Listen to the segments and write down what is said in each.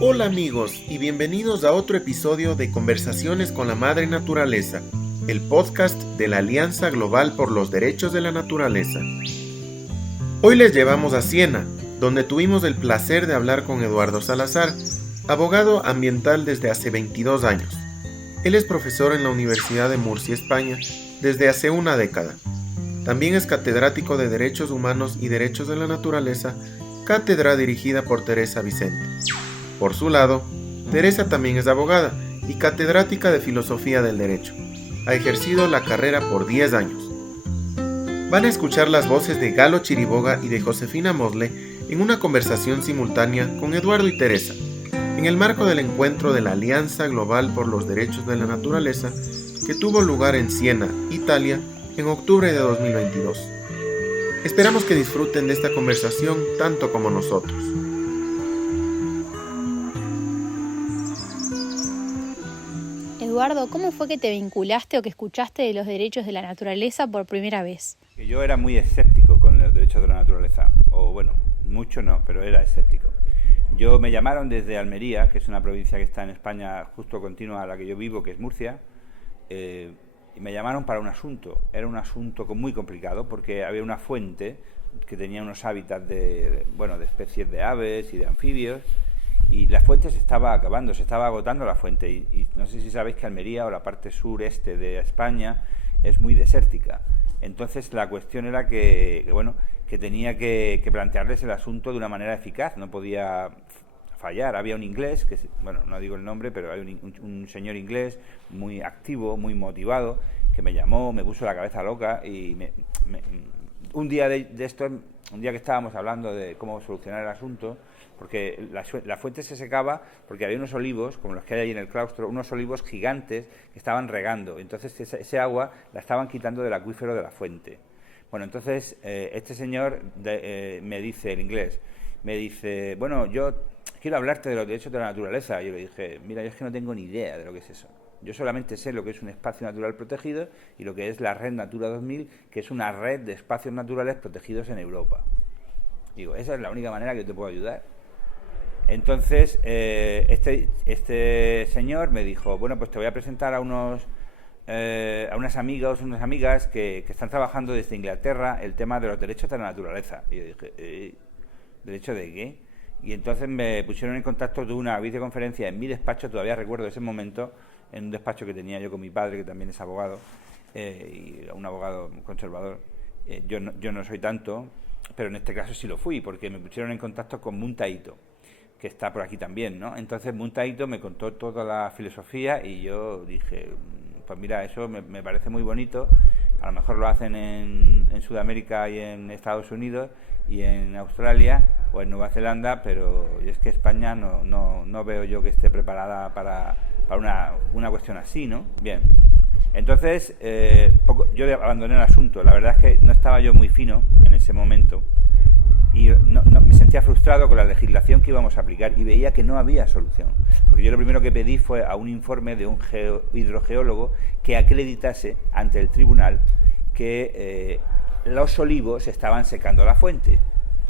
Hola amigos y bienvenidos a otro episodio de Conversaciones con la Madre Naturaleza, el podcast de la Alianza Global por los Derechos de la Naturaleza. Hoy les llevamos a Siena, donde tuvimos el placer de hablar con Eduardo Salazar, abogado ambiental desde hace 22 años. Él es profesor en la Universidad de Murcia, España, desde hace una década. También es catedrático de Derechos Humanos y Derechos de la Naturaleza, cátedra dirigida por Teresa Vicente. Por su lado, Teresa también es abogada y catedrática de Filosofía del Derecho. Ha ejercido la carrera por 10 años. Van a escuchar las voces de Galo Chiriboga y de Josefina Mosle en una conversación simultánea con Eduardo y Teresa, en el marco del encuentro de la Alianza Global por los Derechos de la Naturaleza, que tuvo lugar en Siena, Italia, en octubre de 2022. Esperamos que disfruten de esta conversación tanto como nosotros. Eduardo, ¿cómo fue que te vinculaste o que escuchaste de los derechos de la naturaleza por primera vez? Yo era muy escéptico con los derechos de la naturaleza, o bueno, mucho no, pero era escéptico. Me llamaron desde Almería, que es una provincia que está en España justo continua a la que yo vivo, que es Murcia, y me llamaron para un asunto. Era un asunto muy complicado porque había una fuente que tenía unos hábitats de especies de aves y de anfibios, y la fuente se estaba acabando, se estaba agotando la fuente, y no sé si sabéis que Almería o la parte sureste de España es muy desértica. Entonces la cuestión era que tenía que plantearles el asunto de una manera eficaz, no podía fallar. Había un inglés, no digo el nombre, pero hay un señor inglés muy activo, muy motivado, que me llamó, me puso la cabeza loca, y un día un día que estábamos hablando de cómo solucionar el asunto, porque la fuente se secaba porque había unos olivos, como los que hay ahí en el claustro, unos olivos gigantes que estaban regando. Entonces ese agua la estaban quitando del acuífero de la fuente. Bueno, entonces este señor me dice, el inglés, me dice, bueno, yo quiero hablarte de los derechos de la naturaleza. Yo le dije, mira, yo es que no tengo ni idea de lo que es eso. Yo solamente sé lo que es un espacio natural protegido y lo que es la Red Natura 2000, que es una red de espacios naturales protegidos en Europa. Digo, esa es la única manera que yo te puedo ayudar. Entonces, este señor me dijo, bueno, pues te voy a presentar a unas amigas que están trabajando desde Inglaterra el tema de los derechos de la naturaleza. Y yo dije, ¿derecho de qué? Y entonces me pusieron en contacto de una videoconferencia en mi despacho, todavía recuerdo ese momento, en un despacho que tenía yo con mi padre, que también es abogado, y un abogado conservador. Yo no soy tanto, pero en este caso sí lo fui, porque me pusieron en contacto con Muntaito, que está por aquí también, ¿no? Entonces Muntaito me contó toda la filosofía y yo dije, pues mira, eso me parece muy bonito. A lo mejor lo hacen en Sudamérica y en Estados Unidos y en Australia o en Nueva Zelanda, pero es que España no veo yo que esté preparada para una cuestión así, ¿no? Bien. Entonces, yo abandoné el asunto. La verdad es que no estaba yo muy fino en ese momento y me sentía frustrado con la legislación que íbamos a aplicar y veía que no había solución. Porque yo lo primero que pedí fue a un informe de un hidrogeólogo que acreditase ante el tribunal que los olivos estaban secando la fuente.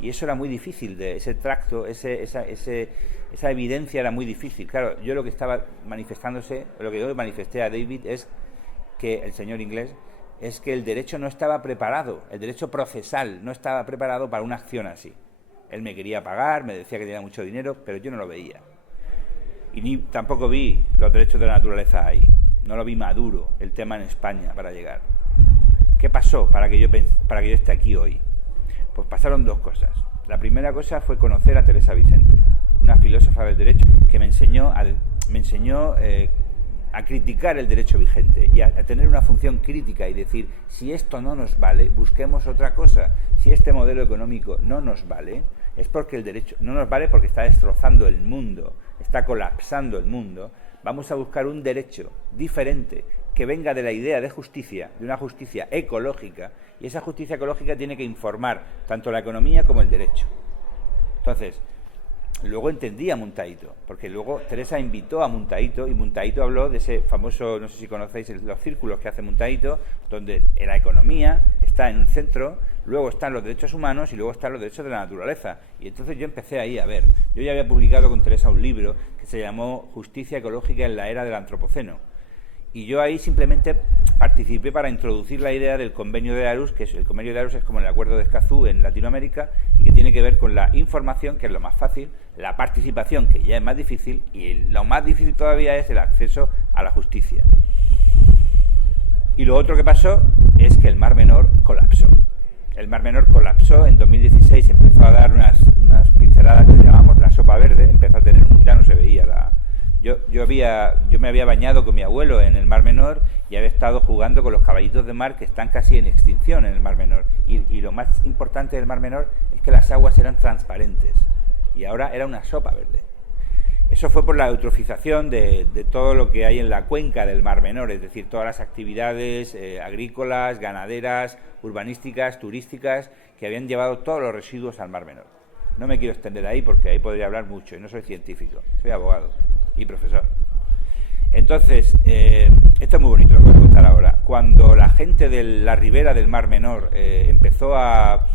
Y eso era muy difícil, ese tracto, esa evidencia era muy difícil. Claro, yo lo que estaba manifestándose, lo que yo manifesté a David es que el señor inglés, es que el derecho no estaba preparado, el derecho procesal no estaba preparado para una acción así. Él me quería pagar, me decía que tenía mucho dinero, pero yo no lo veía. Y tampoco vi los derechos de la naturaleza ahí. No lo vi maduro el tema en España para llegar. ¿Qué pasó para que yo esté aquí hoy? Pues pasaron dos cosas. La primera cosa fue conocer a Teresa Vicente, una filósofa del derecho que me enseñó a criticar el derecho vigente y a tener una función crítica y decir, si esto no nos vale, busquemos otra cosa. Si este modelo económico no nos vale, es porque el derecho no nos vale, porque está destrozando el mundo, está colapsando el mundo. Vamos a buscar un derecho diferente que venga de la idea de justicia, de una justicia ecológica, y esa justicia ecológica tiene que informar tanto la economía como el derecho. Entonces, luego entendí a Muntaito, porque luego Teresa invitó a Muntaito y Muntaito habló de ese famoso, no sé si conocéis los círculos que hace Muntaito, donde la economía está en un centro, luego están los derechos humanos y luego están los derechos de la naturaleza. Y entonces yo empecé ahí a ver. Yo ya había publicado con Teresa un libro que se llamó Justicia ecológica en la era del antropoceno. Y yo ahí simplemente participé para introducir la idea del Convenio de Aarhus, que el Convenio de Aarhus es como el Acuerdo de Escazú en Latinoamérica, y que tiene que ver con la información, que es lo más fácil, la participación, que ya es más difícil, y lo más difícil todavía es el acceso a la justicia. Y lo otro que pasó es que el Mar Menor colapsó. El Mar Menor colapsó en 2016, empezó a dar unas pinceladas que llamamos la sopa verde, empezó a tener ya no se veía la... Yo me había bañado con mi abuelo en el Mar Menor y había estado jugando con los caballitos de mar que están casi en extinción en el Mar Menor. Y lo más importante del Mar Menor es que las aguas eran transparentes y ahora era una sopa verde. Eso fue por la eutrofización de todo lo que hay en la cuenca del Mar Menor, es decir, todas las actividades agrícolas, ganaderas, urbanísticas, turísticas, que habían llevado todos los residuos al Mar Menor. No me quiero extender ahí porque ahí podría hablar mucho y no soy científico, soy abogado y profesor. Entonces, esto es muy bonito lo que voy a contar ahora. Cuando la gente de la ribera del Mar Menor empezó a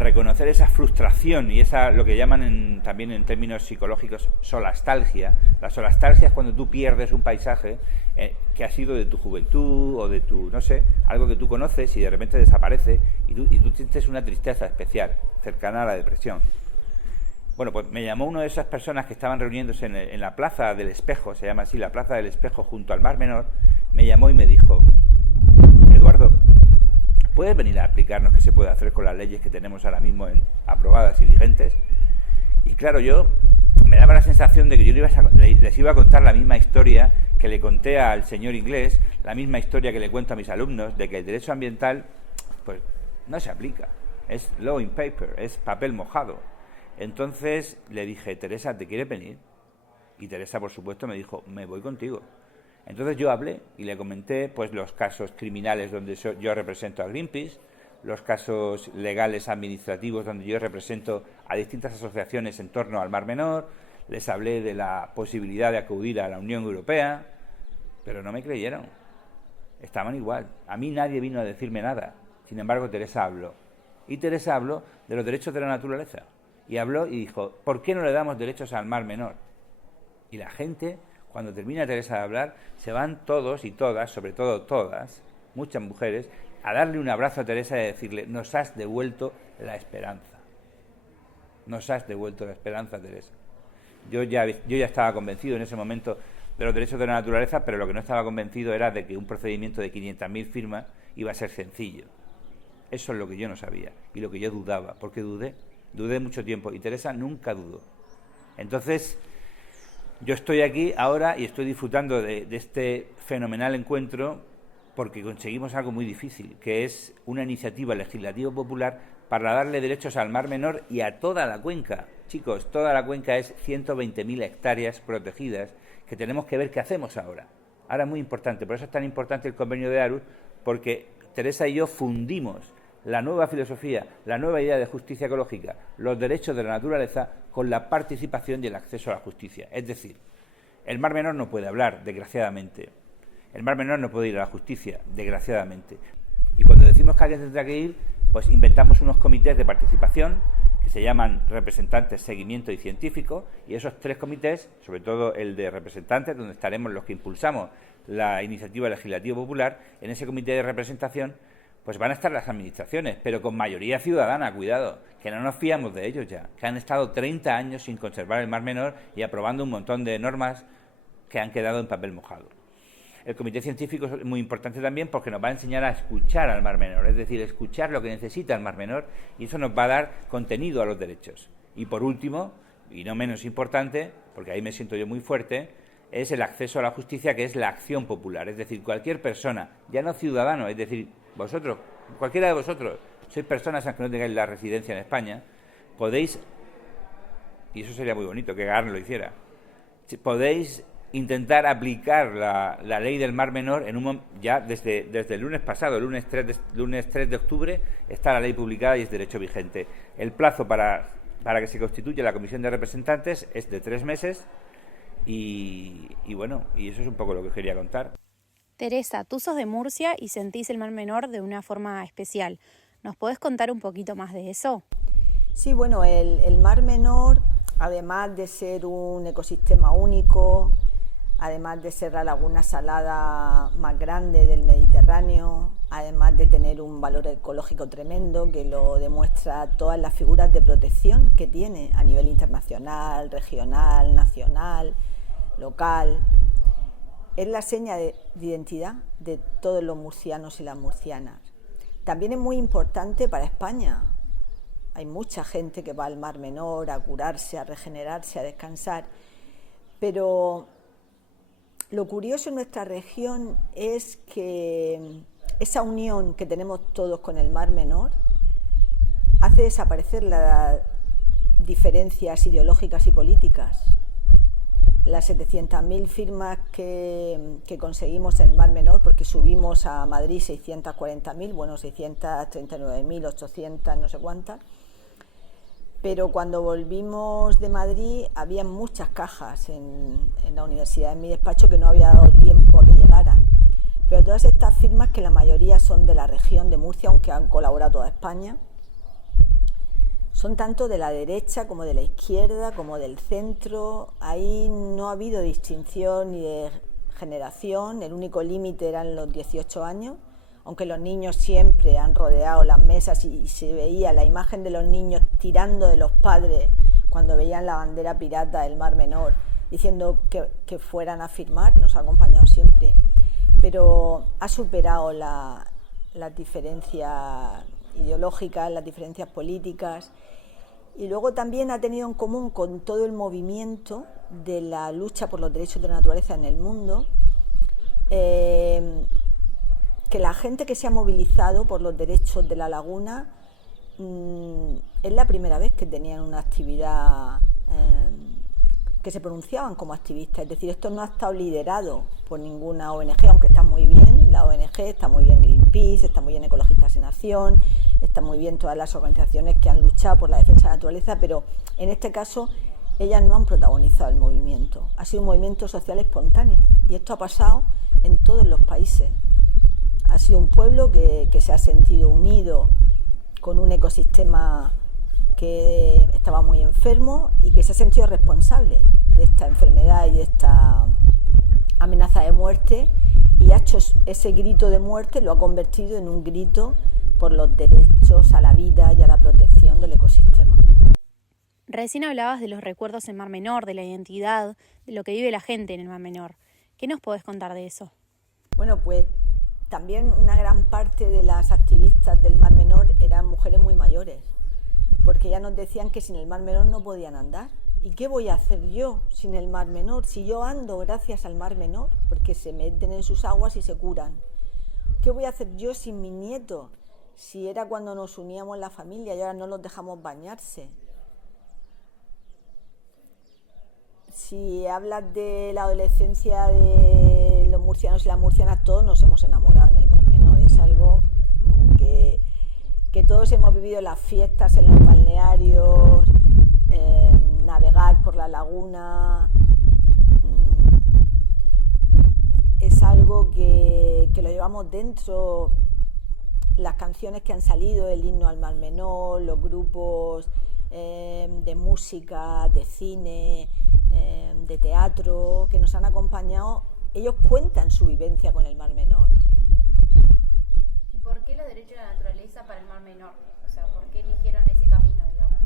reconocer esa frustración y esa, lo que llaman también en términos psicológicos, solastalgia. La solastalgia es cuando tú pierdes un paisaje que ha sido de tu juventud o de tu, no sé, algo que tú conoces y de repente desaparece y tú sientes una tristeza especial, cercana a la depresión. Bueno, pues me llamó una de esas personas que estaban reuniéndose en la Plaza del Espejo, se llama así, la Plaza del Espejo junto al Mar Menor, me llamó y me dijo: Eduardo, ¿puedes venir a explicarnos qué se puede hacer con las leyes que tenemos ahora mismo aprobadas y vigentes? Y claro, yo me daba la sensación de que yo les iba a contar la misma historia que le conté al señor inglés, la misma historia que le cuento a mis alumnos, de que el derecho ambiental pues no se aplica, es law in paper, es papel mojado. Entonces le dije: Teresa, ¿te quieres venir? Y Teresa, por supuesto, me dijo: me voy contigo. Entonces yo hablé y le comenté pues los casos criminales donde yo represento a Greenpeace, los casos legales administrativos donde yo represento a distintas asociaciones en torno al Mar Menor, les hablé de la posibilidad de acudir a la Unión Europea, pero no me creyeron. Estaban igual. A mí nadie vino a decirme nada. Sin embargo, Teresa habló. Y Teresa habló de los derechos de la naturaleza. Y habló y dijo: ¿por qué no le damos derechos al Mar Menor? Y la gente, cuando termina Teresa de hablar, se van todos y todas, sobre todo todas, muchas mujeres, a darle un abrazo a Teresa y a decirle: nos has devuelto la esperanza. Nos has devuelto la esperanza, Teresa. Yo ya estaba convencido en ese momento de los derechos de la naturaleza, pero lo que no estaba convencido era de que un procedimiento de 500.000 firmas iba a ser sencillo. Eso es lo que yo no sabía y lo que yo dudaba, porque dudé mucho tiempo y Teresa nunca dudó. Entonces, yo estoy aquí ahora y estoy disfrutando de este fenomenal encuentro porque conseguimos algo muy difícil, que es una iniciativa legislativa popular para darle derechos al Mar Menor y a toda la cuenca. Chicos, toda la cuenca es 120.000 hectáreas protegidas que tenemos que ver qué hacemos ahora. Ahora es muy importante, por eso es tan importante el Convenio de Aarhus, porque Teresa y yo fundimos la nueva filosofía, la nueva idea de justicia ecológica, los derechos de la naturaleza con la participación y el acceso a la justicia. Es decir, el Mar Menor no puede hablar, desgraciadamente. El Mar Menor no puede ir a la justicia, desgraciadamente. Y cuando decimos que alguien tendrá que ir, pues inventamos unos comités de participación que se llaman representantes, seguimiento y científico, y esos 3 comités, sobre todo el de representantes, donde estaremos los que impulsamos la iniciativa legislativa popular, en ese comité de representación pues van a estar las administraciones, pero con mayoría ciudadana, cuidado, que no nos fiamos de ellos ya, que han estado 30 años sin conservar el Mar Menor y aprobando un montón de normas que han quedado en papel mojado. El comité científico es muy importante también porque nos va a enseñar a escuchar al Mar Menor, es decir, escuchar lo que necesita el Mar Menor, y eso nos va a dar contenido a los derechos. Y por último, y no menos importante, porque ahí me siento yo muy fuerte, es el acceso a la justicia, que es la acción popular, es decir, cualquier persona, ya no ciudadano, es decir, vosotros, cualquiera de vosotros, sois personas aunque no tengáis la residencia en España, podéis, y eso sería muy bonito que Garn lo hiciera, podéis intentar aplicar la ley del Mar Menor ya desde el lunes pasado, el lunes 3 de octubre, está la ley publicada y es derecho vigente. El plazo para que se constituya la comisión de representantes es de 3 meses y bueno, y eso es un poco lo que quería contar. Teresa, tú sos de Murcia y sentís el Mar Menor de una forma especial. ¿Nos podés contar un poquito más de eso? Sí, bueno, el Mar Menor, además de ser un ecosistema único, además de ser la laguna salada más grande del Mediterráneo, además de tener un valor ecológico tremendo que lo demuestra todas las figuras de protección que tiene a nivel internacional, regional, nacional, local, es la seña de identidad de todos los murcianos y las murcianas. También es muy importante para España. Hay mucha gente que va al Mar Menor a curarse, a regenerarse, a descansar, pero lo curioso en nuestra región es que esa unión que tenemos todos con el Mar Menor hace desaparecer las diferencias ideológicas y políticas. Las 700.000 firmas que conseguimos en el Mar Menor, porque subimos a Madrid 640.000, bueno, 639.800, no sé cuántas, pero cuando volvimos de Madrid había muchas cajas en la universidad, en mi despacho, que no había dado tiempo a que llegaran. Pero todas estas firmas, que la mayoría son de la región de Murcia, aunque han colaborado toda España, son tanto de la derecha como de la izquierda, como del centro. Ahí no ha habido distinción ni de generación, el único límite eran los 18 años, aunque los niños siempre han rodeado las mesas y se veía la imagen de los niños tirando de los padres cuando veían la bandera pirata del Mar Menor, diciendo que fueran a firmar, nos ha acompañado siempre, pero ha superado las diferencias ideológicas, las diferencias políticas, y luego también ha tenido en común con todo el movimiento de la lucha por los derechos de la naturaleza en el mundo, que la gente que se ha movilizado por los derechos de la laguna es la primera vez que tenían una actividad, que se pronunciaban como activistas. Es decir, esto no ha estado liderado por ninguna ONG, aunque está muy bien la ONG, está muy bien Greenpeace, está muy bien Ecologistas en Acción, está muy bien todas las organizaciones que han luchado por la defensa de la naturaleza, pero en este caso ellas no han protagonizado el movimiento. Ha sido un movimiento social espontáneo y esto ha pasado en todos los países. Ha sido un pueblo que se ha sentido unido con un ecosistema que estaba muy enfermo y que se ha sentido responsable de esta enfermedad y de esta amenaza de muerte, y ha hecho ese grito de muerte, lo ha convertido en un grito por los derechos a la vida y a la protección del ecosistema. Recién hablabas de los recuerdos en Mar Menor, de la identidad, de lo que vive la gente en el Mar Menor. ¿Qué nos podés contar de eso? Bueno, pues también una gran parte de las activistas del Mar Menor eran mujeres muy mayores, porque ya nos decían que sin el Mar Menor no podían andar. ¿Y qué voy a hacer yo sin el Mar Menor? Si yo ando gracias al Mar Menor, porque se meten en sus aguas y se curan. ¿Qué voy a hacer yo sin mi nieto? Si era cuando nos uníamos la familia y ahora no los dejamos bañarse. Si hablas de la adolescencia de los murcianos y las murcianas, todos nos hemos enamorado en el Mar Menor. Es algo que todos hemos vivido, las fiestas en los balnearios, navegar por la laguna. Es algo que lo llevamos dentro. Las canciones que han salido, el himno al Mar Menor, los grupos de música, de cine, de teatro, que nos han acompañado, ellos cuentan su vivencia con el Mar Menor. ¿Y por qué los derechos de la naturaleza para el Mar Menor? O sea, ¿por qué eligieron ese camino, digamos?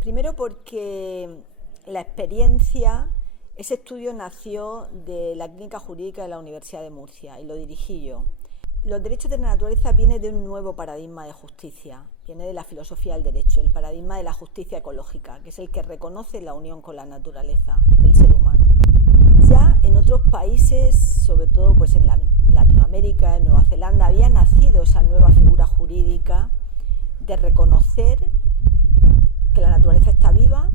Primero porque la experiencia, ese estudio nació de la Clínica Jurídica de la Universidad de Murcia y lo dirigí yo. Los derechos de la naturaleza vienen de un nuevo paradigma de justicia, viene de la filosofía del derecho, el paradigma de la justicia ecológica, que es el que reconoce la unión con la naturaleza del ser humano. Ya en otros países, sobre todo pues en Latinoamérica, en Nueva Zelanda, había nacido esa nueva figura jurídica de reconocer que la naturaleza está viva,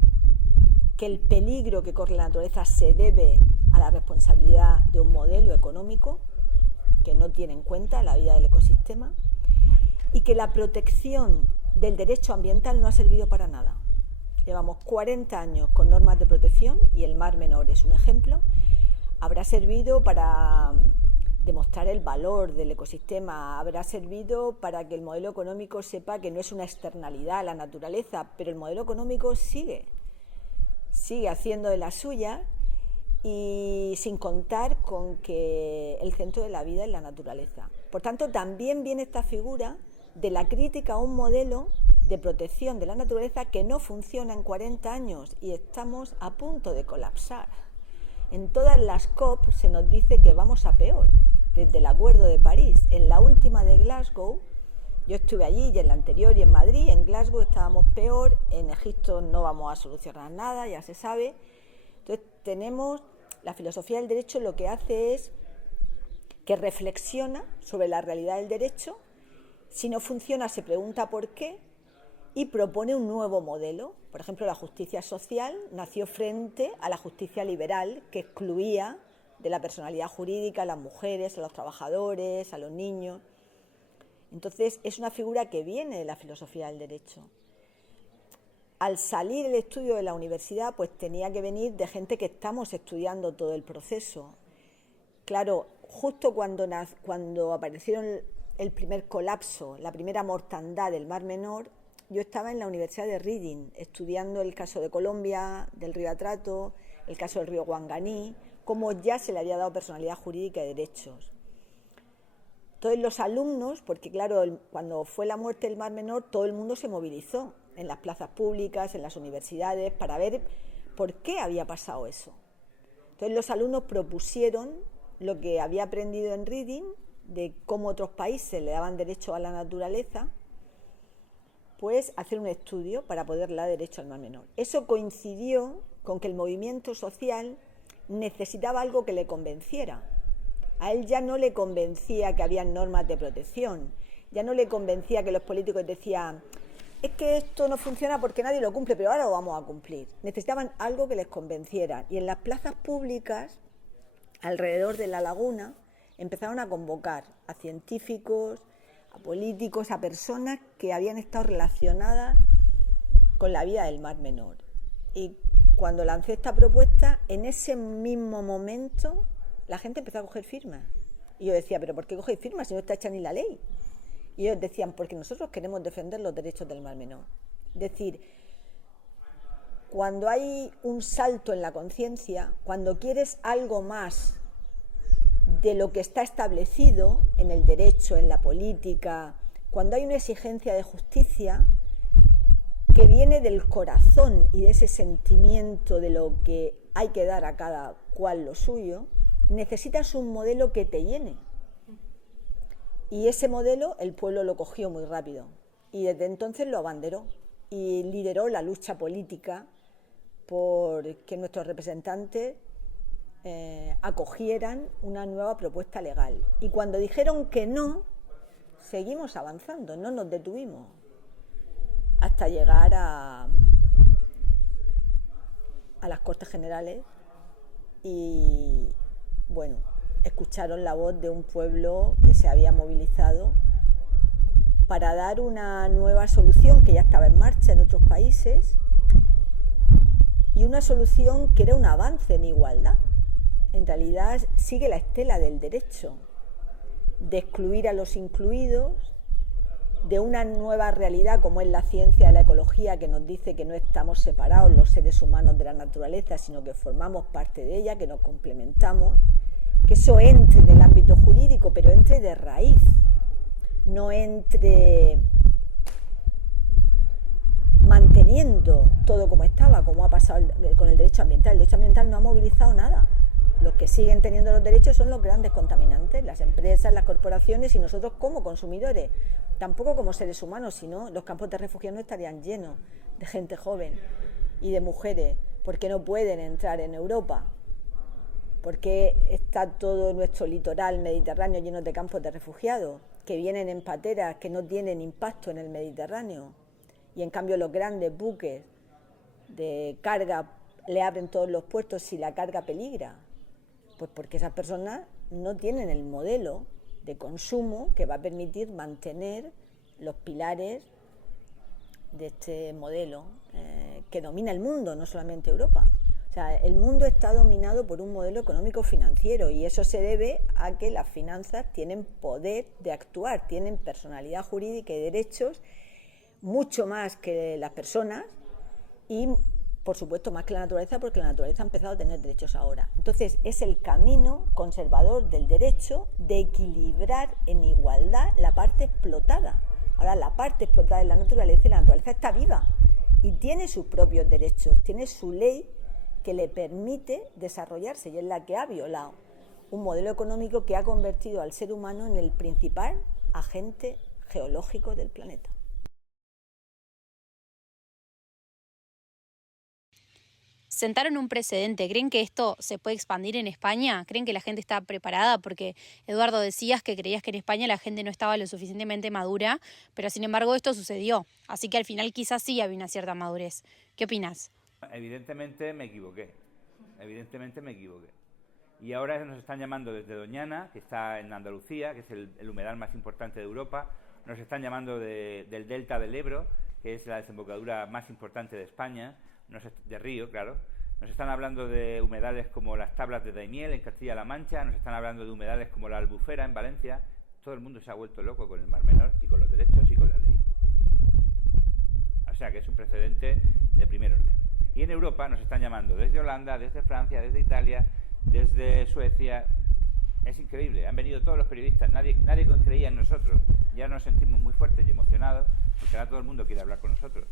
que el peligro que corre la naturaleza se debe a la responsabilidad de un modelo económico que no tiene en cuenta la vida del ecosistema, y que la protección del derecho ambiental no ha servido para nada. Llevamos 40 años con normas de protección y el Mar Menor es un ejemplo. Habrá servido para demostrar el valor del ecosistema, habrá servido para que el modelo económico sepa que no es una externalidad la naturaleza, pero el modelo económico sigue haciendo de la suya, y sin contar con que el centro de la vida es la naturaleza. Por tanto, también viene esta figura de la crítica a un modelo de protección de la naturaleza que no funciona en 40 años y estamos a punto de colapsar. En todas las COP se nos dice que vamos a peor, desde el Acuerdo de París. En la última de Glasgow, yo estuve allí, y en la anterior y en Madrid, en Glasgow estábamos peor, en Egipto no vamos a solucionar nada, ya se sabe. Entonces tenemos, la filosofía del derecho lo que hace es que reflexiona sobre la realidad del derecho, si no funciona se pregunta por qué, y propone un nuevo modelo. Por ejemplo, la justicia social nació frente a la justicia liberal, que excluía de la personalidad jurídica a las mujeres, a los trabajadores, a los niños. Entonces, es una figura que viene de la filosofía del derecho. Al salir el estudio de la universidad, pues tenía que venir de gente que estamos estudiando todo el proceso. Claro, justo cuando aparecieron el primer colapso, la primera mortandad del Mar Menor, yo estaba en la Universidad de Reading estudiando el caso de Colombia, del río Atrato, el caso del río Wanganí, cómo ya se le había dado personalidad jurídica y derechos. Todos los alumnos, porque claro, cuando fue la muerte del Mar Menor, todo el mundo se movilizó en las plazas públicas, en las universidades, para ver por qué había pasado eso. Entonces los alumnos propusieron lo que había aprendido en Reading, de cómo otros países le daban derecho a la naturaleza, pues hacer un estudio para poder dar derecho al Mar Menor. Eso coincidió con que el movimiento social necesitaba algo que le convenciera. A él ya no le convencía que había normas de protección, ya no le convencía que los políticos decían, es que esto no funciona porque nadie lo cumple, pero ahora lo vamos a cumplir. Necesitaban algo que les convenciera, y en las plazas públicas, alrededor de la laguna, empezaron a convocar a científicos, a políticos, a personas que habían estado relacionadas con la vida del Mar Menor. Y cuando lancé esta propuesta, en ese mismo momento, la gente empezó a coger firmas. Y yo decía, ¿pero por qué cogéis firmas si no está hecha ni la ley? Y ellos decían, porque nosotros queremos defender los derechos del Mar Menor. Es decir, cuando hay un salto en la conciencia, cuando quieres algo más de lo que está establecido en el derecho, en la política, cuando hay una exigencia de justicia que viene del corazón y de ese sentimiento de lo que hay que dar a cada cual lo suyo, necesitas un modelo que te llene. Y ese modelo el pueblo lo cogió muy rápido y desde entonces lo abanderó y lideró la lucha política por que nuestros representantes acogieran una nueva propuesta legal. Y cuando dijeron que no, seguimos avanzando, no nos detuvimos hasta llegar a las Cortes Generales y, bueno, escucharon la voz de un pueblo que se había movilizado para dar una nueva solución que ya estaba en marcha en otros países, y una solución que era un avance en igualdad. En realidad sigue la estela del derecho, de excluir a los incluidos, de una nueva realidad como es la ciencia de la ecología, que nos dice que no estamos separados los seres humanos de la naturaleza, sino que formamos parte de ella, que nos complementamos, que eso entre en el ámbito jurídico, pero entre de raíz, no entre manteniendo todo como estaba, como ha pasado con el derecho ambiental. El derecho ambiental no ha movilizado nada. Los que siguen teniendo los derechos son los grandes contaminantes, las empresas, las corporaciones, y nosotros como consumidores, tampoco como seres humanos, sino los campos de refugiados no estarían llenos de gente joven y de mujeres, porque no pueden entrar en Europa, porque está todo nuestro litoral mediterráneo lleno de campos de refugiados, que vienen en pateras que no tienen impacto en el Mediterráneo, y en cambio los grandes buques de carga le abren todos los puertos si la carga peligra. Pues porque esas personas no tienen el modelo de consumo que va a permitir mantener los pilares de este modelo que domina el mundo, no solamente Europa. O sea, el mundo está dominado por un modelo económico financiero y eso se debe a que las finanzas tienen poder de actuar, tienen personalidad jurídica y derechos mucho más que las personas y, por supuesto, más que la naturaleza, porque la naturaleza ha empezado a tener derechos ahora. Entonces, es el camino conservador del derecho de equilibrar en igualdad la parte explotada. Ahora, la parte explotada es la naturaleza y la naturaleza está viva y tiene sus propios derechos, tiene su ley que le permite desarrollarse y es la que ha violado un modelo económico que ha convertido al ser humano en el principal agente geológico del planeta. Sentaron un precedente. ¿Creen que esto se puede expandir en España? ¿Creen que la gente está preparada? Porque, Eduardo, decías que creías que en España la gente no estaba lo suficientemente madura, pero sin embargo esto sucedió. Así que al final quizás sí había una cierta madurez. ¿Qué opinas? Evidentemente me equivoqué. Y ahora nos están llamando desde Doñana, que está en Andalucía, que es el humedal más importante de Europa. Nos están llamando del delta del Ebro, que es la desembocadura más importante de España, de Río, claro. Nos están hablando de humedales como las Tablas de Daimiel en Castilla-La Mancha, nos están hablando de humedales como la Albufera en Valencia. Todo el mundo se ha vuelto loco con el Mar Menor y con los derechos y con la ley. O sea que es un precedente de primer orden. Y en Europa nos están llamando desde Holanda, desde Francia, desde Italia, desde Suecia. Es increíble, han venido todos los periodistas, nadie creía en nosotros. Ya nos sentimos muy fuertes y emocionados porque ahora todo el mundo quiere hablar con nosotros.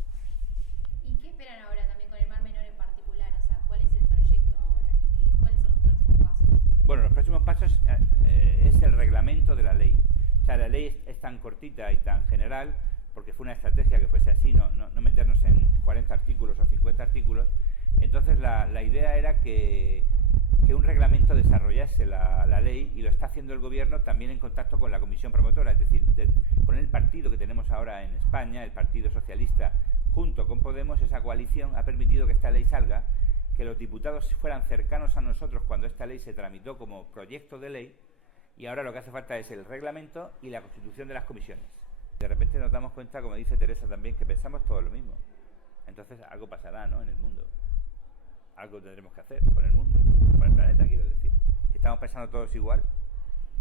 ¿Y qué esperan ahora también con el Mar Menor en particular? O sea, ¿cuál es el proyecto ahora? ¿Cuáles son los próximos pasos? Bueno, los próximos pasos es el reglamento de la ley. O sea, la ley es tan cortita y tan general porque fue una estrategia que fuese así, no meternos en 40 artículos o 50 artículos. Entonces la idea era que un reglamento desarrollase la ley y lo está haciendo el gobierno también en contacto con la comisión promotora, es decir, con el partido que tenemos ahora en España, el Partido Socialista, junto con Podemos. Esa coalición ha permitido que esta ley salga, que los diputados fueran cercanos a nosotros cuando esta ley se tramitó como proyecto de ley y ahora lo que hace falta es el reglamento y la constitución de las comisiones. De repente nos damos cuenta, como dice Teresa también, que pensamos todo lo mismo. Entonces algo pasará, ¿no?, en el mundo. Algo tendremos que hacer con el mundo, con el planeta, quiero decir. Si estamos pensando todos igual,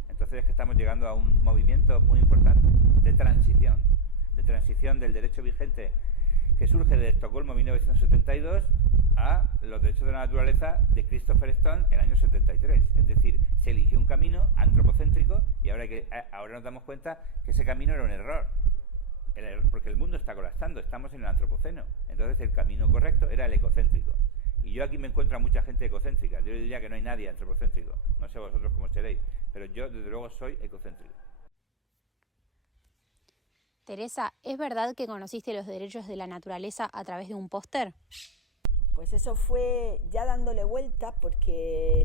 entonces es que estamos llegando a un movimiento muy importante de transición del derecho vigente que surge de Estocolmo en 1972 a los derechos de la naturaleza de Christopher Stone en el año 73. Es decir, se eligió un camino antropocéntrico y ahora nos damos cuenta que ese camino era un error. Porque el mundo está colapsando, estamos en el antropoceno. Entonces el camino correcto era el ecocéntrico. Y yo aquí me encuentro a mucha gente ecocéntrica. Yo diría que no hay nadie antropocéntrico. No sé vosotros cómo seréis, pero yo desde luego soy ecocéntrico. Teresa, ¿es verdad que conociste los derechos de la naturaleza a través de un póster? Pues eso fue ya dándole vueltas porque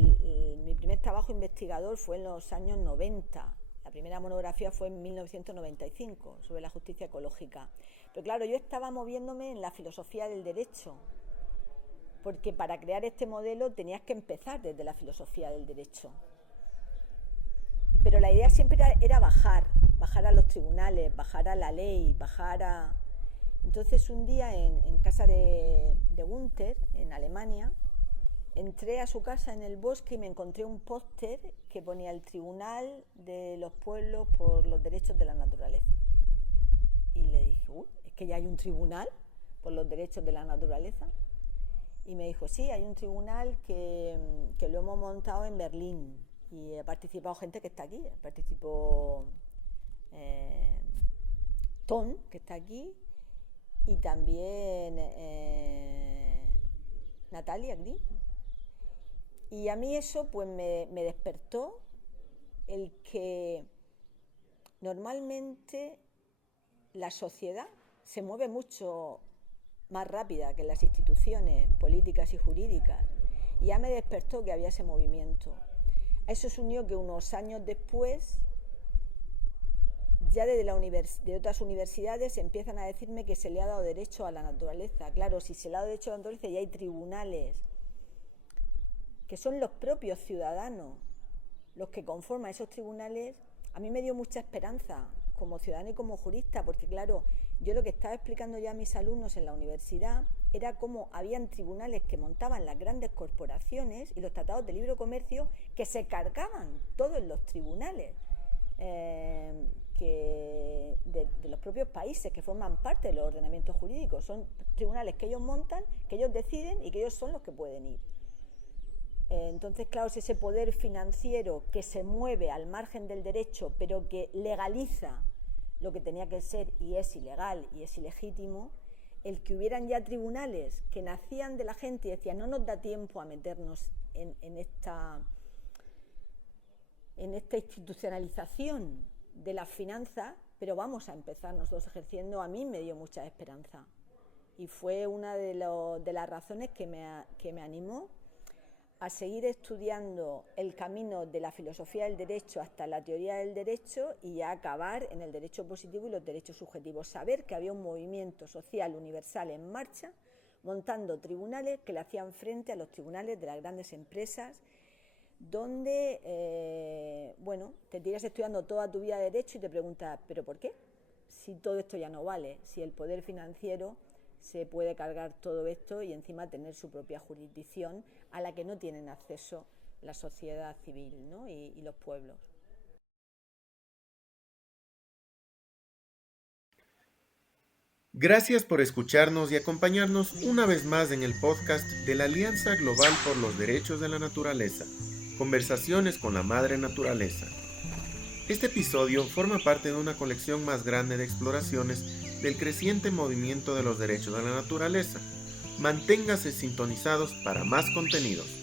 mi primer trabajo investigador fue en los años 90. La primera monografía fue en 1995 sobre la justicia ecológica. Pero claro, yo estaba moviéndome en la filosofía del derecho, porque para crear este modelo tenías que empezar desde la filosofía del derecho. Pero la idea siempre era bajar a los tribunales, bajar a la ley, Entonces un día en casa de Gunther, en Alemania, entré a su casa en el bosque y me encontré un póster que ponía el Tribunal de los Pueblos por los Derechos de la Naturaleza. Y le dije, ¿es que ya hay un tribunal por los derechos de la naturaleza? Y me dijo, sí, hay un tribunal que lo hemos montado en Berlín y ha participado gente que está aquí. Participó Tom, que está aquí, y también Natalia Green. Y a mí eso pues me despertó el que normalmente la sociedad se mueve mucho más rápida que las instituciones políticas y jurídicas. Y ya me despertó que había ese movimiento. A eso se unió que unos años después, ya de otras universidades empiezan a decirme que se le ha dado derecho a la naturaleza. Claro, si se le ha dado derecho a la naturaleza y hay tribunales que son los propios ciudadanos los que conforman esos tribunales, a mí me dio mucha esperanza como ciudadana y como jurista, porque claro, Yo lo que estaba explicando ya a mis alumnos en la universidad era cómo habían tribunales que montaban las grandes corporaciones y los tratados de libre comercio que se cargaban todos los tribunales de los propios países que forman parte de los ordenamientos jurídicos. Son tribunales que ellos montan, que ellos deciden y que ellos son los que pueden ir. Entonces, claro, es ese poder financiero que se mueve al margen del derecho, pero que legaliza lo que tenía que ser y es ilegal y es ilegítimo. El que hubieran ya tribunales que nacían de la gente y decían no nos da tiempo a meternos en esta institucionalización de las finanzas, pero vamos a empezar nosotros ejerciendo, a mí me dio mucha esperanza. Y fue una de las razones que me animó a seguir estudiando el camino de la filosofía del derecho hasta la teoría del derecho y a acabar en el derecho positivo y los derechos subjetivos. Saber que había un movimiento social universal en marcha, montando tribunales que le hacían frente a los tribunales de las grandes empresas, donde, te tiras estudiando toda tu vida de derecho y te preguntas, ¿pero por qué? Si todo esto ya no vale, si el poder financiero se puede cargar todo esto y encima tener su propia jurisdicción a la que no tienen acceso la sociedad civil, ¿no? y los pueblos. Gracias por escucharnos y acompañarnos una vez más en el podcast de la Alianza Global por los Derechos de la Naturaleza, Conversaciones con la Madre Naturaleza. Este episodio forma parte de una colección más grande de exploraciones del creciente movimiento de los derechos de la naturaleza. Manténgase sintonizados para más contenidos.